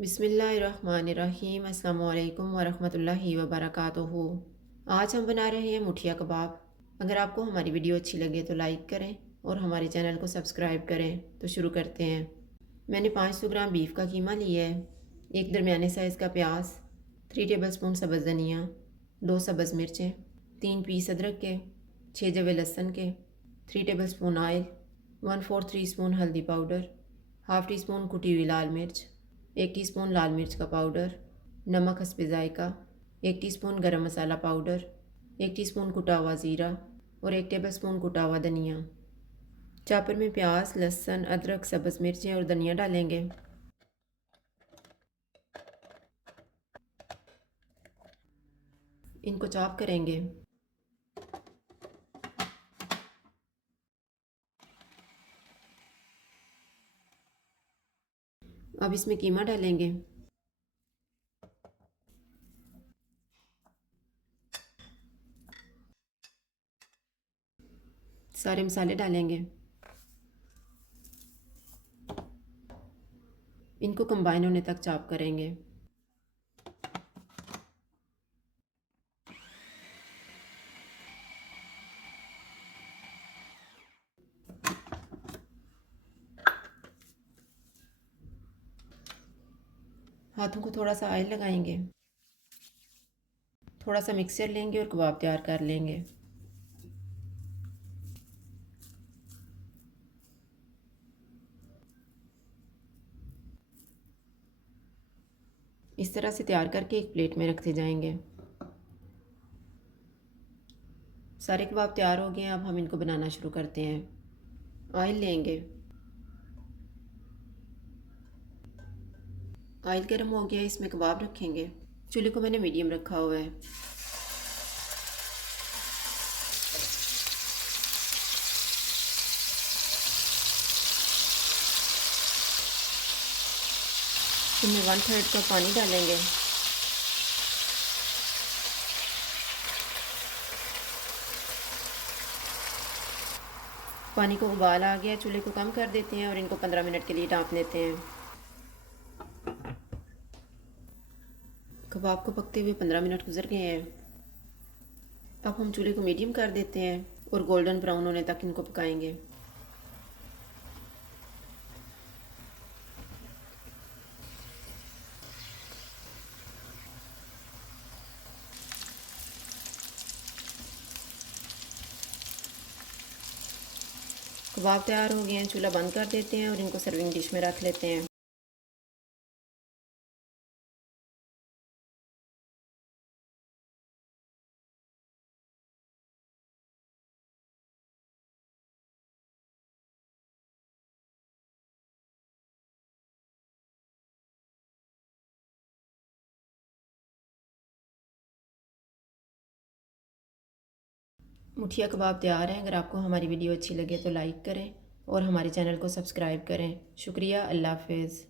बिस्मिल्लाहिर्रहमानिर्रहीम। अस्सलामु अलैकुम वरहमतुल्लाहि वबरकातुहू। आज हम बना रहे हैं मुठिया कबाब। अगर आपको हमारी वीडियो अच्छी लगे तो लाइक करें और हमारे चैनल को सब्सक्राइब करें। तो शुरू करते हैं। मैंने 500 ग्राम बीफ का कीमा लिया है, एक दरमियाने साइज़ का प्याज, 3 टेबलस्पून सब्ज़ धनिया, 2 सब्ज़ मिर्चें, 3 पीस अदरक के, 6 जवे लहसुन के, 3 टेबलस्पून ऑयल, 1/4 टीस्पून हल्दी पाउडर, हाफ़ टी स्पून कुटी हुई लाल मिर्च, 1 टीस्पून लाल मिर्च का पाउडर, नमक हस्बे ज़ायका, 1 टीस्पून गरम मसाला पाउडर, 1 टीस्पून कुटा हुआ ज़ीरा और 1 टेबलस्पून कुटा हुआ धनिया। चॉपर में प्याज, लहसुन, अदरक, सब्ज़ मिर्चें और धनिया डालेंगे। इनको चॉप करेंगे। अब इसमें कीमा डालेंगे। सारे मसाले डालेंगे। इनको कंबाइन होने तक चॉप करेंगे। हाथों को थोड़ा सा ऑयल लगाएंगे, थोड़ा सा मिक्सर लेंगे और कबाब तैयार कर लेंगे। इस तरह से तैयार करके एक प्लेट में रखते जाएंगे। सारे कबाब तैयार हो गए हैं। अब हम इनको बनाना शुरू करते हैं। ऑयल लेंगे। ऑयल गर्म हो गया, इसमें कबाब रखेंगे। चूल्हे को मैंने मीडियम रखा हुआ है। इसमें 1/3 कप पानी डालेंगे। पानी को उबाल आ गया, चूल्हे को कम कर देते हैं और इनको 15 मिनट के लिए ढाँप लेते हैं। कबाब को पकते हुए 15 मिनट गुजर गए हैं। अब हम चूल्हे को मीडियम कर देते हैं और गोल्डन ब्राउन होने तक इनको पकाएंगे। कबाब तैयार हो गए हैं, चूल्हा बंद कर देते हैं और इनको सर्विंग डिश में रख लेते हैं। मुठिया कबाब तैयार है। अगर आपको हमारी वीडियो अच्छी लगे तो लाइक करें और हमारे चैनल को सब्सक्राइब करें। शुक्रिया। अल्लाह हाफ़िज़।